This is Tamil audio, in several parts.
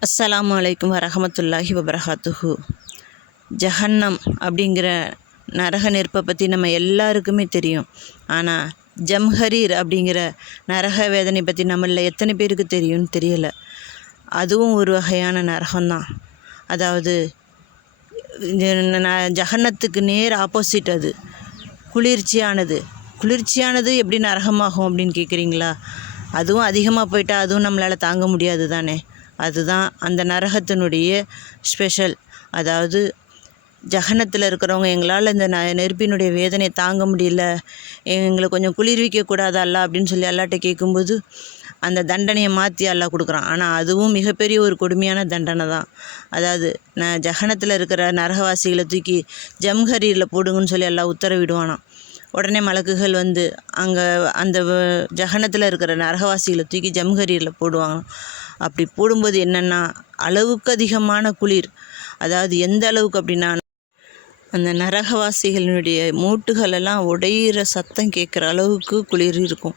அஸ்ஸலாமு அலைக்கும் வரஹமத்துல்லாஹி வபரகாத்துஹு. ஜஹன்னம் அப்படிங்கிற நரக நெருப்பை பற்றி நம்ம எல்லாருக்குமே தெரியும். ஆனால் ஜம்ஹரீர் அப்படிங்கிற நரக வேதனை பற்றி நம்மளில் எத்தனை பேருக்கு தெரியும்னு தெரியலை. அதுவும் ஒரு வகையான நரகம்தான். அதாவது ந- ஜஹன்னத்துக்கு நேர் ஆப்போசிட் அது. குளிர்ச்சியானது. குளிர்ச்சியானது எப்படி நரகமாகும் அப்படின்னு கேட்குறீங்களா அதுவும் அதிகமாக போயிட்டால் அதுவும் நம்மளால் தாங்க முடியாது தானே அதுதான் அந்த நரகத்தினுடைய ஸ்பெஷல் அதாவது ஜகனத்தில் இருக்கிறவங்க எங்களால் இந்த ந நெருப்பினுடைய வேதனையை தாங்க முடியல. எங்களை கொஞ்சம் குளிர்விக்க கூடாது அல்ல அப்படின்னு சொல்லி அல்லாட்ட கேட்கும்போது அந்த தண்டனையை மாற்றி அல்லா கொடுக்குறான். ஆனால் அதுவும் மிகப்பெரிய ஒரு கொடுமையான தண்டனை தான். அதாவது நான் ஜகனத்தில் இருக்கிற நரகவாசிகளை தூக்கி ஜம்ஹரீரில் போடுங்கன்னு சொல்லி எல்லாம் உத்தரவிடுவானாம். உடனே மலக்குகள் வந்து அங்கே அந்த வ- இருக்கிற நரகவாசிகளை தூக்கி ஜம்ஹரீரில் போடுவாங்க அப்படி போடும்போது என்னென்னா அளவுக்கு அதிகமான குளிர். அதாவது எந்த அளவுக்கு அப்படின்னா அந்த நரகவாசிகளினுடைய மூட்டுகள் எல்லாம் உடையிற சத்தம் கேட்குற அளவுக்கு குளிர் இருக்கும்.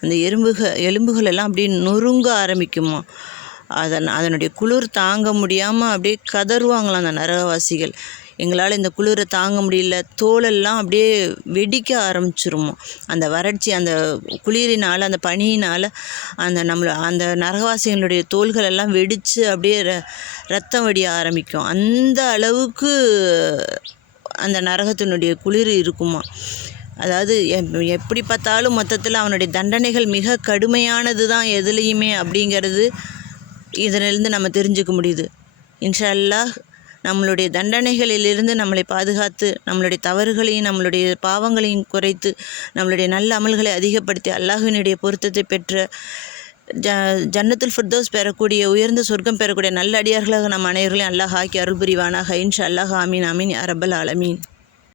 அந்த எறும்புக எலும்புகள் எல்லாம் அப்படியே நொறுங்க ஆரம்பிக்குமா. அதன் அதனுடைய குளிர் தாங்க முடியாமல் அப்படியே கதறுவாங்களாம் அந்த நரகவாசிகள். எங்களால் இந்த குளிரை தாங்க முடியல. தோலெல்லாம் அப்படியே வெடிக்க ஆரம்பிச்சிருமோ. அந்த வறட்சி அந்த குளிரினால் அந்த பனியினால் அந்த நம்மளை அந்த நரகவாசிகளுடைய தோள்கள் எல்லாம் வெடித்து அப்படியே ர ரத்தம் வடிய ஆரம்பிக்கும். அந்த அளவுக்கு அந்த நரகத்தினுடைய குளிர் இருக்குமா. அதாவது எப்- எப்படி பார்த்தாலும் மொத்தத்தில் அவனுடைய தண்டனைகள் மிக கடுமையானது தான் எதுலேயுமே அப்படிங்கிறது இதிலிருந்து நம்ம தெரிஞ்சுக்க முடியுது. இன்ஷா அல்லாஹ் நம்மளுடைய தண்டனைகளிலிருந்து நம்மளை பாதுகாத்து நம்மளுடைய தவறுகளையும் நம்மளுடைய பாவங்களையும் குறைத்து நம்மளுடைய நல்ல அமல்களை அதிகப்படுத்தி அல்லாஹினுடைய பொருத்தத்தை பெற்ற ஜ ஜன்னத்தில் ஃபிர்தோஸ் பெறக்கூடிய உயர்ந்த சொர்க்கம் பெறக்கூடிய நல்ல அடியார்களாக நம் அனைவர்களையும் அல்லாஹ் ஆக்கி அருள் புரிவானாக இன்ஷா அல்லாஹ் ஆமீன் ஆமீன் அரபல் ஆலமீன்.